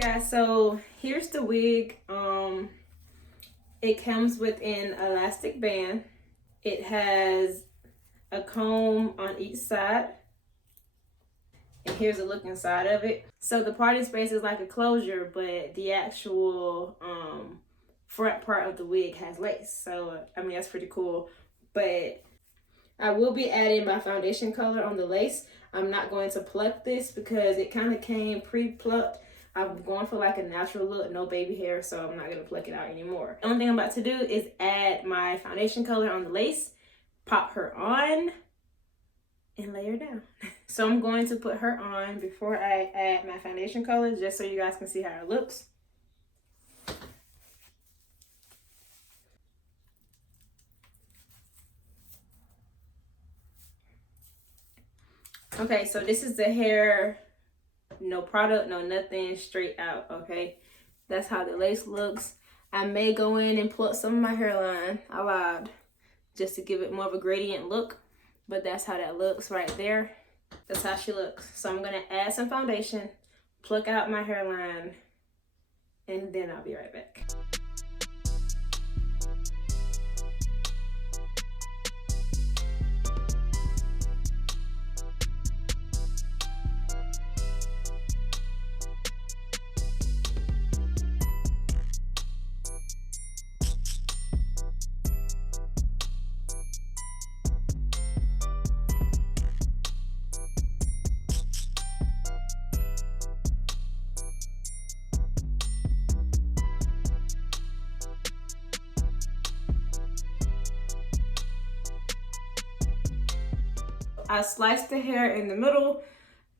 guys, so here's the wig. It comes with an elastic band. It has a comb on each side, and here's a look inside of it. So the party space is like a closure, but the actual front part of the wig has lace. So I mean, that's pretty cool. But I will be adding my foundation color on the lace. I'm not going to pluck this because it kind of came pre-plucked. I'm going for like a natural look, no baby hair, so I'm not going to pluck it out anymore. The only thing I'm about to do is add my foundation color on the lace, pop her on, and lay her down. So I'm going to put her on before I add my foundation color, just so you guys can see how it looks. Okay, so this is the hair, no product, no nothing, straight out, okay? That's how the lace looks. I may go in and pluck some of my hairline, I lied, just to give it more of a gradient look, but that's how that looks right there. That's how she looks. So I'm gonna add some foundation, pluck out my hairline, and then I'll be right back. I sliced the hair in the middle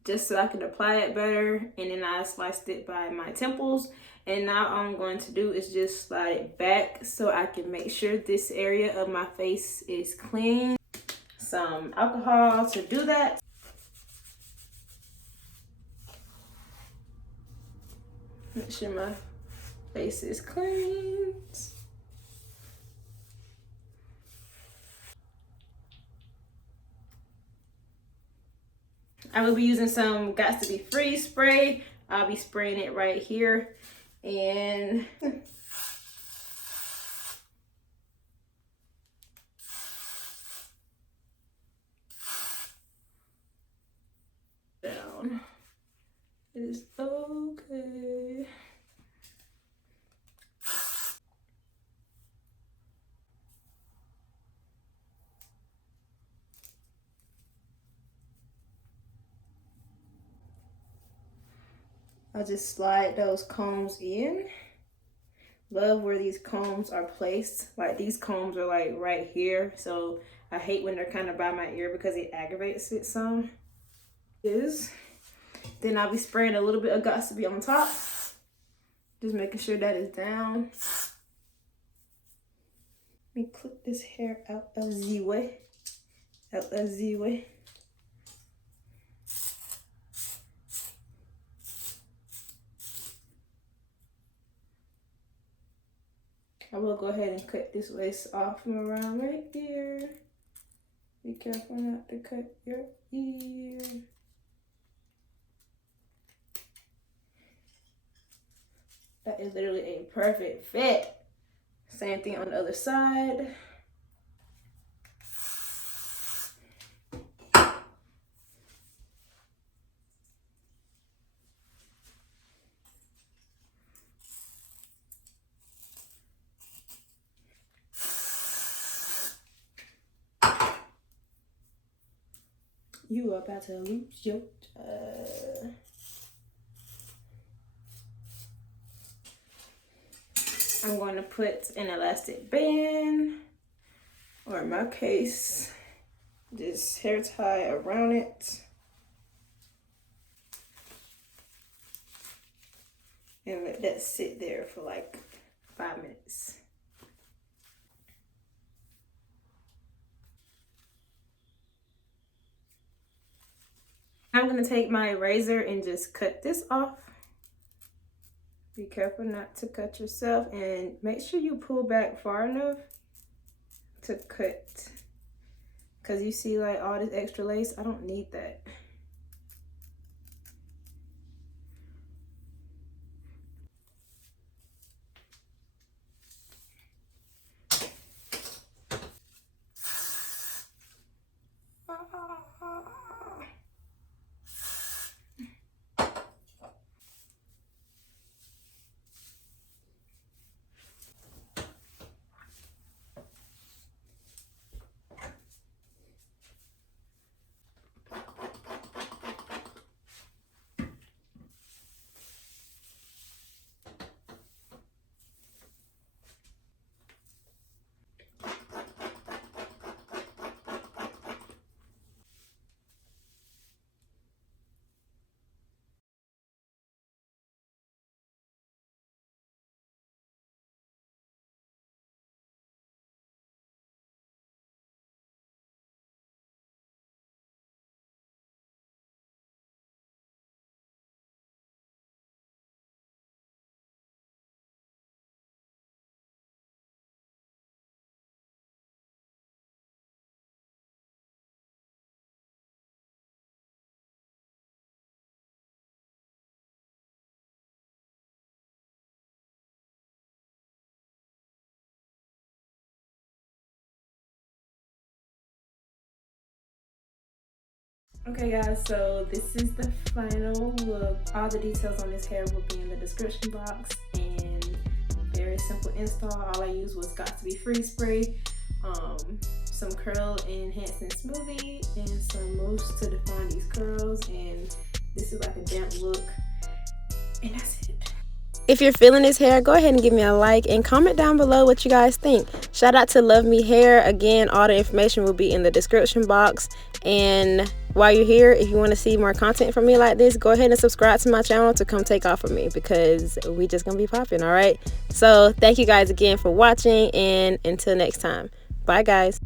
just so I could apply it better, and then I sliced it by my temples, and now all I'm going to do is just slide it back so I can make sure this area of my face is clean. Some alcohol to do that. Make sure my face is clean. I will be using some Got to Be Free spray. I'll be spraying it right here. And down. It's okay. I'll just slide those combs in. Love where these combs are placed. Like these combs are like right here. So I hate when they're kind of by my ear because it aggravates it some. Then I'll be spraying a little bit of Got to Be on top. Just making sure that is down. Let me clip this hair out of the way. Out of the way. I will go ahead and cut this lace off from around right here. Be careful not to cut your ear. That is literally a perfect fit. Same thing on the other side. You are about to lose your I'm going to put an elastic band, or in my case, this hair tie around it. And let that sit there for like 5 minutes. I'm gonna take my razor and just cut this off. Be careful not to cut yourself, and make sure you pull back far enough to cut. Cause you see like all this extra lace, I don't need that. Okay guys, so this is the final look. All the details on this hair will be in the description box, and very simple install. All I used was Got To Be Free spray, some curl enhancing smoothie, and some mousse to define these curls, and this is like a damp look, and that's it. If you're feeling this hair, go ahead and give me a like and comment down below what you guys think. Shout out to Love Me Hair. Again, all the information will be in the description box. And while you're here, if you want to see more content from me like this, go ahead and subscribe to my channel to come take off of me, because we just gonna be popping, all right? So thank you guys again for watching, and until next time, bye guys.